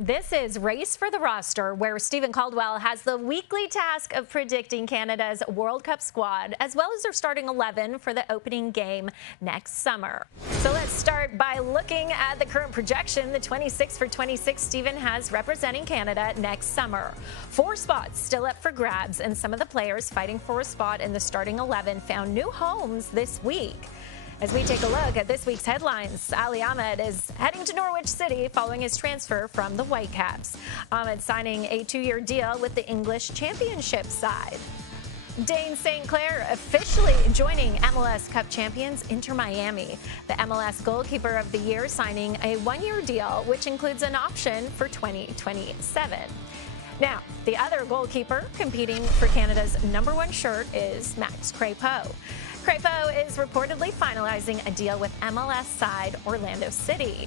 This is Race for the Roster, where Stephen Caldwell has the weekly task of predicting Canada's World Cup squad, as well as their starting 11 for the opening game next summer. So let's start by looking at the current projection. The 26 for 26 Stephen has representing Canada next summer. 4 spots still up for grabs, and some of the players fighting for a spot in the starting 11 found new homes this week. As we take a look at this week's headlines, Ali Ahmed is heading to Norwich City following his transfer from the Whitecaps. Ahmed signing a 2-year deal with the English Championship side. Dane St. Clair officially joining MLS Cup champions Inter Miami. The MLS Goalkeeper of the Year signing a 1-year deal, which includes an option for 2027. Now, the other goalkeeper competing for Canada's #1 shirt is Max Crepeau. Crepeau is reportedly finalizing a deal with MLS side Orlando City.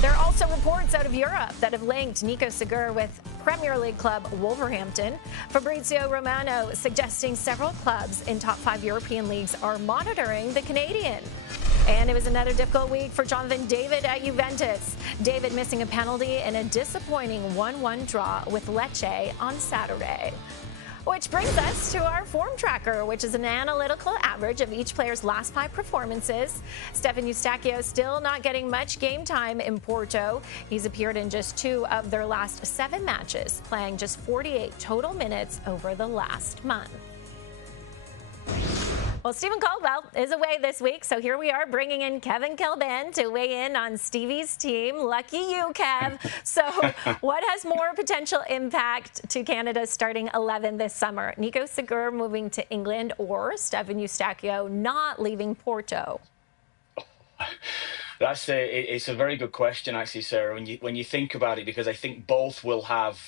There are also reports out of Europe that have linked Niko Sigur with Premier League club Wolverhampton. Fabrizio Romano suggesting several clubs in top 5 European leagues are monitoring the Canadian. And it was another difficult week for Jonathan David at Juventus. David missing a penalty in a disappointing 1-1 draw with Lecce on Saturday. Which brings us to our form tracker, which is an analytical average of each player's last 5 performances. Stephen Eustaquio still not getting much game time in Porto. He's appeared in just 2 of their last 7 matches, playing just 48 total minutes over the last month. Well, Stephen Caldwell is away this week, so here we are bringing in Kevin Kilbane to weigh in on Stevie's team. Lucky you, Kev. So what has more potential impact to Canada's starting 11 this summer? Niko Sigur moving to England or Stephen Eustaquio not leaving Porto? It's a very good question, actually, Sarah, when you think about it, because I think both will have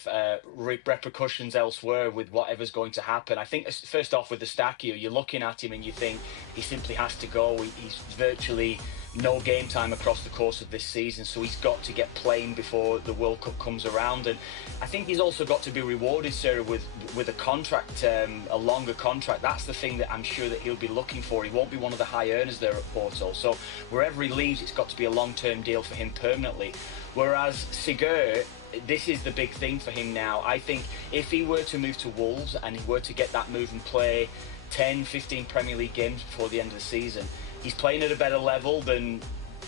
repercussions elsewhere with whatever's going to happen. I think, first off, with Eustaquio, you're looking at him and you think he simply has to go. He's virtually no game time across the course of this season, so he's got to get playing before the World Cup comes around. And I think he's also got to be rewarded, Sarah, with a contract, a longer contract. That's the thing that I'm sure that he'll be looking for. He won't be one of the high earners there at Porto, so wherever he leaves, it's got to be a long-term deal for him permanently. Whereas Sigur, this is the big thing for him now. I think if he were to move to Wolves and he were to get that move and play 10, 15 Premier League games before the end of the season, he's playing at a better level than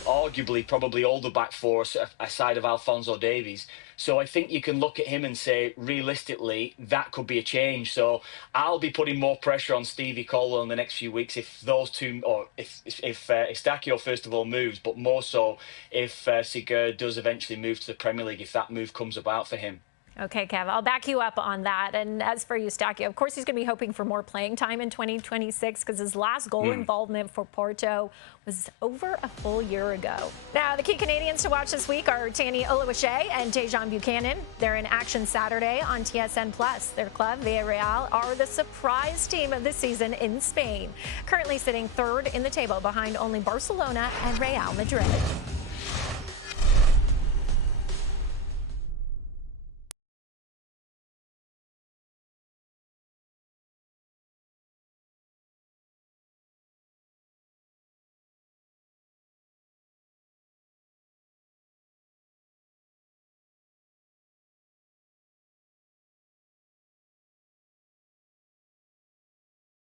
arguably probably all the back four aside of Alphonso Davies. So I think you can look at him and say, realistically, that could be a change. So I'll be putting more pressure on Stevie Caldwell in the next few weeks if those two, or if Eustaquio first of all moves, but more so if Sigur does eventually move to the Premier League, if that move comes about for him. Okay, Kev, I'll back you up on that. And as for Eustaquio, of course, he's going to be hoping for more playing time in 2026 because his last goal involvement for Porto was over a full year ago. Now, the key Canadians to watch this week are Tani Oluwaseyi and Dejan Buchanan. They're in action Saturday on TSN+. Their club, Villarreal, are the surprise team of the season in Spain, currently sitting 3rd in the table behind only Barcelona and Real Madrid.